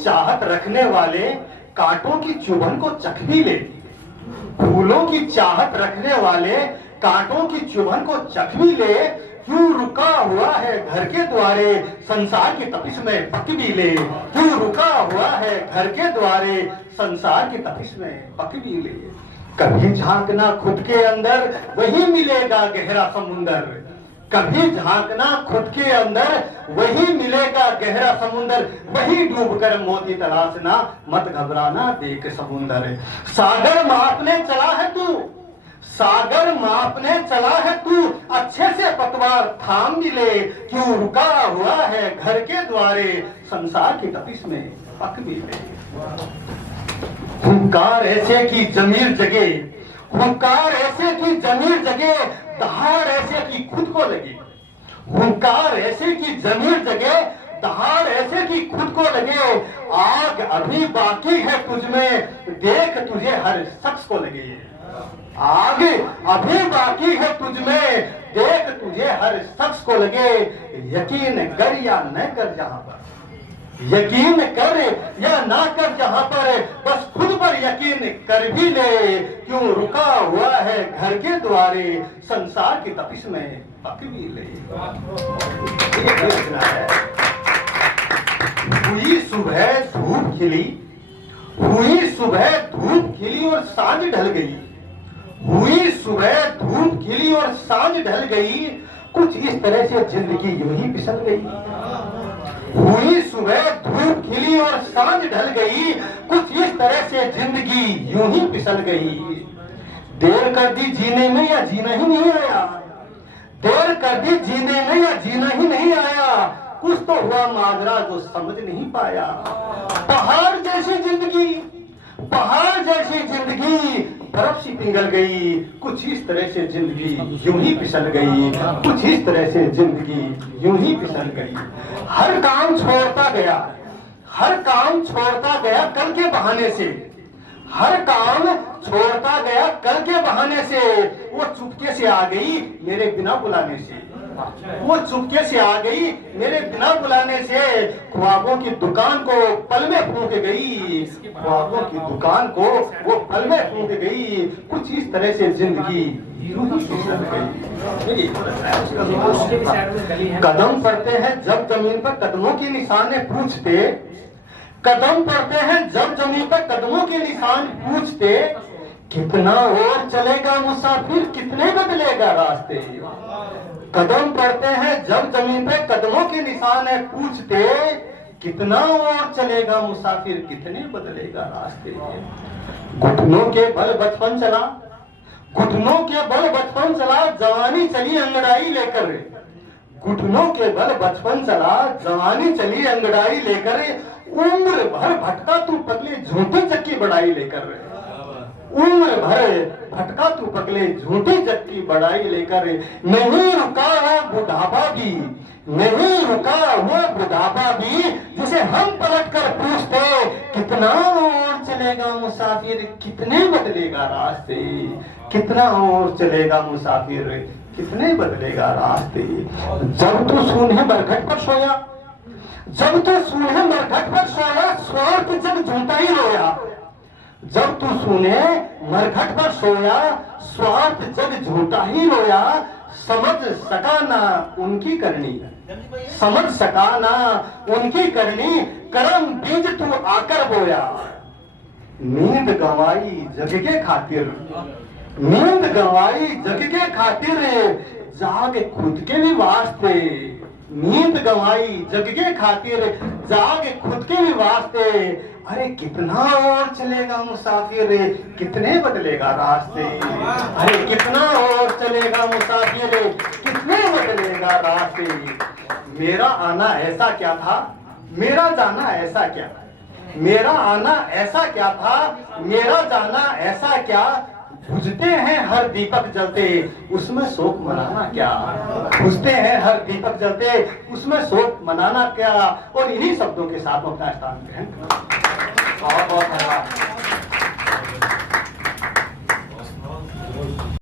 चाहत रखने वाले कांटों की चुभन को चख भी ले। फूलों की चाहत रखने वाले कांटों की चुभन को चख भी ले। क्यों रुका हुआ है घर के द्वारे संसार की तपिश में पक भी ले। क्यों रुका हुआ है घर के द्वारे संसार की तपिश में पक भी ले। कभी झांकना खुद के अंदर वही मिलेगा गहरा समुंदर। कभी झांकना खुद के अंदर वही मिलेगा गहरा समुंदर। वही डूबकर मोती तलाशना मत घबराना देख समुंदर। सागर मापने चला है तू, सागर मापने चला है तू, अच्छे से पतवार थाम भी ले। क्यों रुका हुआ है घर के द्वारे संसार की तपिश में पक भी ले। हुंकार ऐसे की जमीर जगे, हुंकार ऐसे की जमीर जगे, दहाड़ ऐसे की खुद को लगे। हुंकार ऐसे की जमीर जगे, दहाड़ ऐसे की खुद को लगे। आग अभी बाकी है तुझ में, देख तुझे हर शख्स को लगे। आग अभी बाकी है तुझ में, देख तुझे हर शख्स को लगे। यकीन कर या न कर जहां पर, यकीन कर या ना कर जहां पर, बस खुद पर यकीन कर भी ले। क्यों रुका हुआ है घर के द्वारे संसार की तपिश में पक भी ले। हुई सुबह धूप खिली, हुई सुबह धूप खिली और सांझ ढल गई। हुई सुबह धूप खिली और सांझ ढल गई, कुछ इस तरह से जिंदगी यूं ही फिसल गई। हुई सुबह धूप खिली और सांझ ढल गई, कुछ इस तरह से जिंदगी यूं ही फिसल गई। देर कर दी जीने में या जीना ही नहीं आया, देर कर दी जीने में या जीना ही नहीं आया। कुछ तो हुआ माजरा जो समझ नहीं पाया। पहाड़ जैसी जिंदगी, पहाड़ जैसी जिंदगी बर्फ सी पिघल गई। कुछ इस तरह से जिंदगी यूं ही फिसल गई, कुछ इस तरह से जिंदगी यूं ही फिसल गई। हर काम छोड़ता गया, हर काम छोड़ता गया कल के बहाने से। हर काम छोड़ता गया कल के बहाने से। वो चुपके से आ गई मेरे बिना बुलाने से। वो चुपके से आ गई मेरे बिना बुलाने से। ख्वाबों की दुकान को पल में फूंक गई, ख्वाबों की दुकान को वो पल में फूंक गई। कुछ इस तरह से जिंदगी यूं ही फिसल गई। कदम पड़ते हैं जब जमीन पर कदमों के निशान पूछते, कदम पड़ते हैं जब जमीन पर कदमों के निशान पूछते। कितना और चलेगा मुसाफिर, कितने बदलेगा रास्ते। कदम पड़ते हैं जब जमीन पे कदमों के निशान है पूछते। कितना और चलेगा मुसाफिर, कितने बदलेगा रास्ते। घुटनों के बल बचपन चला, घुटनों के बल बचपन चला, जवानी चली अंगड़ाई लेकर। घुटनों के बल बचपन चला, जवानी चली अंगड़ाई लेकर। उम्र भर भटका तू पगले झूठी चक्की बढ़ाई लेकर। उम्र भर भटका तू पगले झूठी चक्की बढ़ाई लेकर। नहीं रुका वो बुढ़ापा भी, नहीं रुका वो बुढ़ापा भी, जिसे हम पलट कर पूछते। कितना और चलेगा मुसाफिर, कितने बदलेगा रास्ते। कितना और चलेगा मुसाफिर, कितने बदलेगा रास्ते। जब तू सूने बरगद पर सोया, जब तू सूने बरगद पर सोया, स्वार्थ जब झूठा ही रोया। जब तू सुने मरघट पर सोया, स्वार्थ जब झूठा ही रोया। समझ सका ना उनकी करनी, समझ सका ना उनकी करनी, कर्म बीज तू आकर बोया। नींद गंवाई जग के खातिर, नींद गंवाई जग के खातिर, जाग खुद के भी वास्ते। नींद गंवाई जग के खातिर, जाग खुद के भी वास्ते। अरे कितना और चलेगा मुसाफिर, कितने बदलेगा रास्ते। अरे कितना और चलेगा मुसाफिर, कितने बदलेगा रास्ते। मेरा आना ऐसा क्या था, मेरा जाना ऐसा क्या, मेरा आना ऐसा क्या था, मेरा जाना ऐसा क्या। बुझते हैं हर दीपक जलते, उसमें शोक मनाना क्या। बुझते हैं हर दीपक जलते, उसमें शोक मनाना क्या। और इन्हीं शब्दों के साथ अपना स्थान ग्रहण करें। बहुत बहुत धन्यवाद।